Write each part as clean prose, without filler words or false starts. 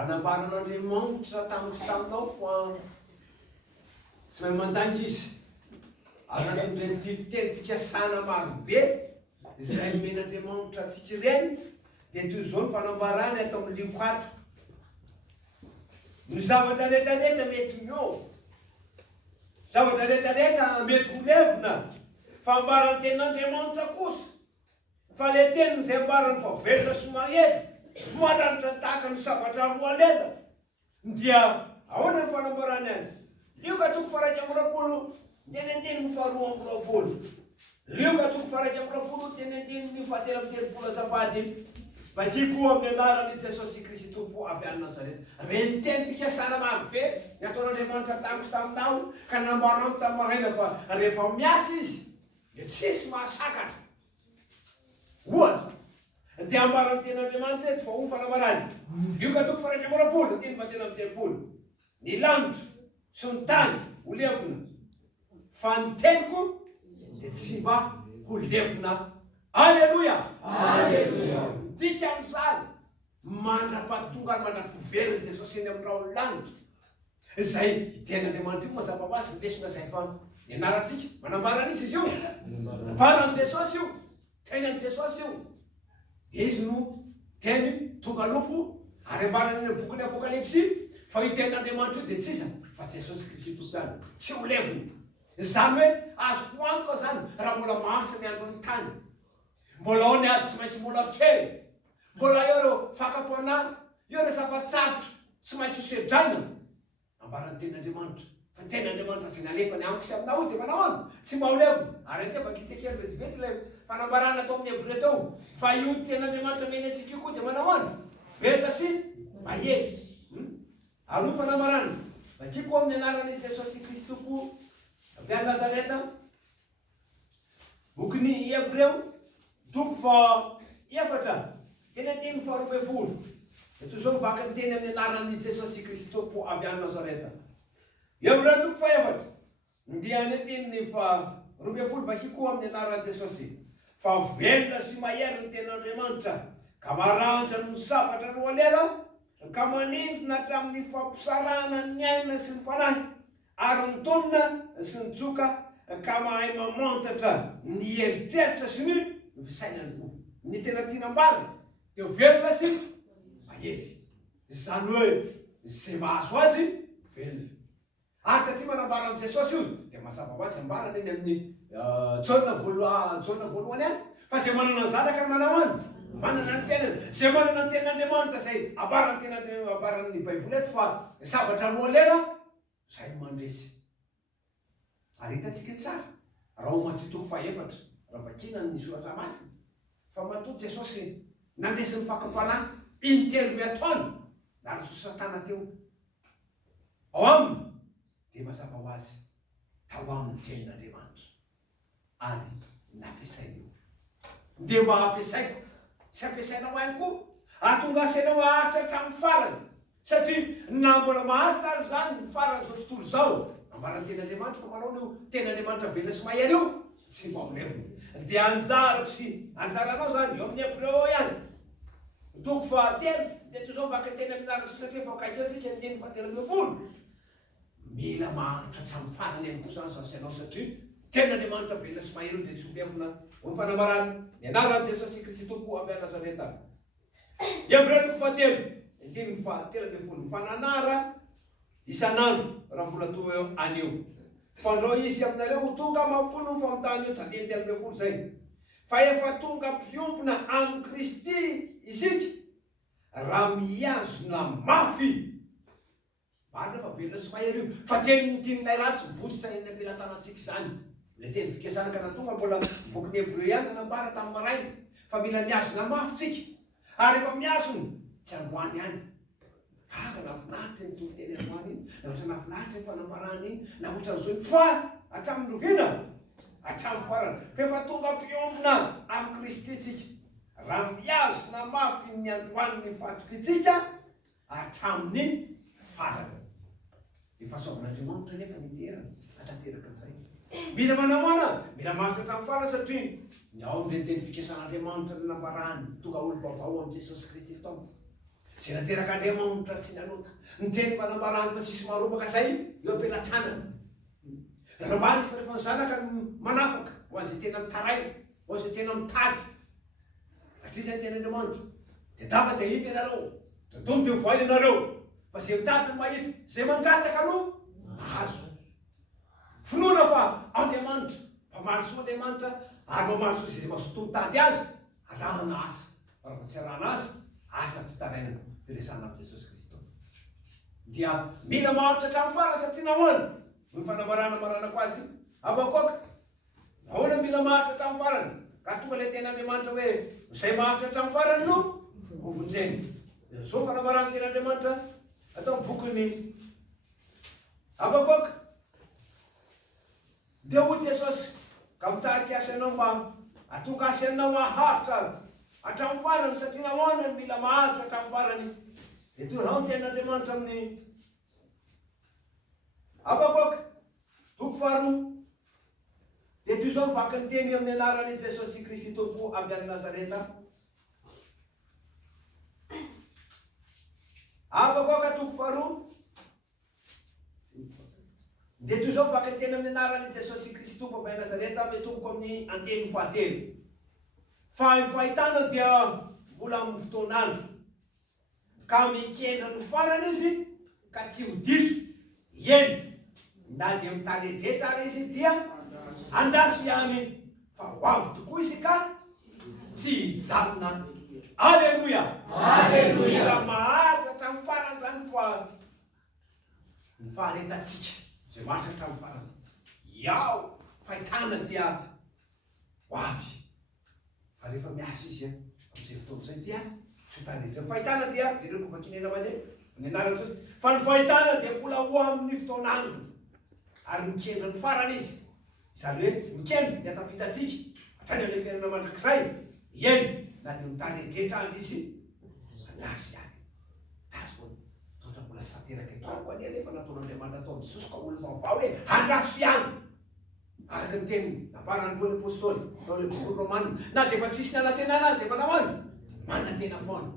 raha nambaran'Andriamanitra tamiko sy taminao fa tsy mahay mandanga izy anatin'ireny fiteny fikasana marobe izay men'Andriamanitra atsika ireny dia toy izao ny fanambarany atao amin'ny 4 ny zavatra rehetrarehetra mety miova zavatra rehetrarehetra mety ho levina fa ambarany tenin'Andriamanitra kosa fa le teniny izay ambarany fa velona sy mahedy maranitra tahaka ny zavatra roa lela dia ahoana ny fanambarany azy lioka toko faraika amby roapolo teny andiny faharoa amby roapolo lioka toko faraika amby roapolo teny andiny fahatelo amby telopolo azafady vakiko amin'ny anaran'i Jesosy Kristy Tompo avy any Nazareta reny teny fikasana marobe ny ataon'Andriamanitra tamiko sy taminao ka nambaranao tamin'ny maraina fa rehefa miasa izy dia tsisy mahasakatra ohatra dia ambarany tenin'Andriamanitra eto fa ho fanambarany lioka toko faraika amby roapolo teny fahatelo amby telopolo ny lanitra sy ny tany ho levina fa ny teniko dia tsy mba ho levina. Alleluia! Alleluia! Dika amin'izany mandra-pahatonga ny mandra-poveriny Jesosy eny amin'ny rao lanitra izay tenin'Andriamanitra io mazava ho azy ny lesona izay fa nianarantsika manambarana izy io ambaran'i Jesosy io tenan'i Jesosy io dia izy no teny tonga lofo ary ambarany ny boky ny Apokalipsy fa io tenin'Andriamanitra io dia tsisa fa Jesosy Kristy tompony tsy ho levina izany hoe azo hoantoka zany raha mbola maharitra ny andron'ny tany mbola ao ny ady tsy maintsy mbola trely mbola eo reo fakapoanana eo re safatsarotra tsy maintsy hosedraina ambarany tenin'Andriamanitra fa tenin'Andriamanitra zay nalefany amiko sy aminao dia manahoana tsy mba ho levina ary anefa kitsekely vetivety ilay fanambarana atao amin'ny Hebreo tao fa io tenin'Andriamanitra meny antsika io koa dia manahoana velona sy mahely ary io fanambarana vakiko amin'ny anaran'i Jesosy Kristy Tompo avy any Nazareta boky ny Hebreo toko fa efatra teny andimy faharoa ambin'ny folo toy izao mivaka ny teny amin'ny anaran'i Jesosy Kristy Tompo avy any Nazareta Hebreo toko fa efatra dia ny teniny fa roa ambin'ny folo vakiko amin'ny anaran'i Jesosy fa velona sy mahery ny tenin'Andriamanitra ka maranitra ny sabatra roa lela ka manindrona hatramin'ny fampisarahana ny aina sy ny fanahy ary ny tonina sy ny tsoka ka mahay mamantatra ny eritreritra sy ny fisainany fo ny tena tianambary dia velona sy mahery izany hoe izay mahazo azy velona ary satria manambara amin'i Jesosy io dia mazava ho azy ambarana eny amin'ny jaona voalohany any fa izay manana ny zanaka ny manahoana manana ny fiainana izay manana ny tenin'Andriamanitra izay ambarany tena ambarany Baiboly eto fa sabatra roa lela izay mandresy ary hitantsika tsara raha ho matoy toko fa efatra raha vakina ny soratra masina fa matoy Jesosy nandresy ny fakapanahy intelo miataona na Satana teo ao aminy dia mazava ho azy tao amin'ny tenin'Andriamanitra ary nampiasainy io dia mba ampiasaiko sy ampiasainao ihany koa ahatonga asainao maharitra hatramin'ny farany satria na mbola maharitra ary zany ny farany zao tontolo zao ambarany tenin'Andriamanitra fa manao io tenin'Andriamanitra velona sy mahery io tsy mba ho levina dia anjarako sy anjaranao zany eo amin'ny Hebreo ihany toko fahatelo dia toy izao mivaka teny amin'ny anaratra satria fa kaikeo tsika ny fahatelo ambin'ny folo mila maharitra hatramin'ny farany ihany koa zany sasainao satria tenin'Andriamanitra velona sy mahery io dia tsy ho levina ho fanambarany ny anaran'i Jesosy Kristy Tompo avy any Nazareta Hebreo toko fahatelo andiny fahatelo ambin'ny folo fananara isan'andro raha mbola toa eo anio fandrao izy aminareo ho tonga mafono ny famontany io tandiny telo ambin'ny folo zay fa efa tonga mpiompona amin'ny Kristy isika raha mihazona mafy marina fa velona sy mahery io fa teniny tian'ilay ratsy vototra eny am-pelantanantsika zany le teny fikasana ka natonga mbola boky ny Hebreo ihany nanambara tamin'ny maraina fa mila mihazona mafy tsika ary efa mihazona tsy androany ihany haka nafinahitra ny toloteny androany iny na ohatra nafinahitra ny fanambarana iny na ohatra n'izao fa hatramin'ny rovina hatramin'ny farany fa efa tonga mpiombona amin'ny Kristy tsika raha mihazona mafy ny androany fatoky tsika hatramin'ny farany ny fahasoavan'Andriamanitra nefa niterana atateraka an'izay mila manahoana mila maharitra hatramin'ny farany satria ny ao amin'ireny teny fikasan'Andriamanitra ny nambarany tonga olo-baovao amin'i Jesosy Kristy Tompo Zay nateraka Andriamanitra tsy nanota. Ny teny mpanambarany fa tsisy marobaka zay eo am-pelatranana. Anambara izy fa rehefa ny zanaka manafaka ho an'izay tena mitaraina, ho an'izay tena mitady. Satria zay ny tena Andriamanitra. Dia daba dia hita ianareo, tontolo dia voaina ianareo. Fa zay mitady no mahita, zay mangataka aloha mahazo. Finoana fa Andriamanitra, mpamaly soa Andriamanitra, ary mamaly soa izay mazoto mitady azy, arahana asa. Fa raha tsy arahana asa, asa fitarainana, firesahana av' Jesosy Kristy. Dia mila maharitra hatramin'ny farany satria nahoana? Ny fanambarana maranako azy, Habakoka, nahoana mila maharitra hatramin'ny farany? Ka tonga ilay tena Andriamanitra hoe, izay maharitra hatramin'ny farany no ho vonjeny. Izao fanambarana tena Andriamanitra, atao bokiny Habakoka. Dia hoy Jesosy, ka mitarika asa ianao mba atonga asa ianao maharitra hatramin'ny farany satria nahoana ny mila maharitra hatramin'ny farany. Dia toy izao ny ten'Andriamanitra amin'ny Habakoka, toko faharoa. Dia toy izao mivaky ny teny amin'ny anaran'i Jesosy Kristy Tompo avy any Nazareta. Habakoka toko faharoa. Dia toy izao mivaky ny teny amin'ny anaran'i Jesosy Kristy Tompo avy any Nazareta, metomboko amin'ny andiny fahatelo. Fa ny fahitana dia mbola amin'ny fotoan'andro, ka mikendra ny farany izy ka tsy ho diso. Eny, na dia mitaredretra ary izy dia andaso ihany, fa ho avy tokoa izy ka tsy hijanona. Aleluia! Aleluia! Raha maharitra hatramin'ny farany zany fa ny faharetatsika izay maharitra hatramin'ny farany. Iao, fahitana dia ho avy. Fa rehefa miasa izy amin'izay fotoana izay dia tsy taretra. Fahitana dia vereko vakinena mandeha ny anarany Jesosy. Fa ny fahitana dia mbola ho amin'ny fotoan'andro. Ary mikendra ny farany izy. Izany hoe mikendra ny atafitatsika hatrany amin'ilay fiainana mandrakizay. Eny, na dia mitaredretra azy izy andaso ihany. Andaso foana. Totra mbola tsy tanteraka eto anefa nefa nataon'Andriamanitra ataon'i Jesosy ka olona vaovao hoe andaso ihany. Araka ny teny nambarany Paoly apôstôly tao amin'ilay boky Romanina. Na dia efa tsisy nanantenana azy dia efa nahoana? Manantena foana.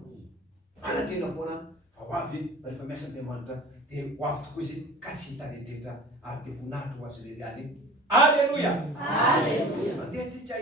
Manantena foana. Fa ho avy rehefa miasa Andriamanitra dia ho avy tokoa izy ka tsy hitaredretra ary dia voninahitra ho azy irery ihany. Aleluia! Aleluia! Mandeha tsika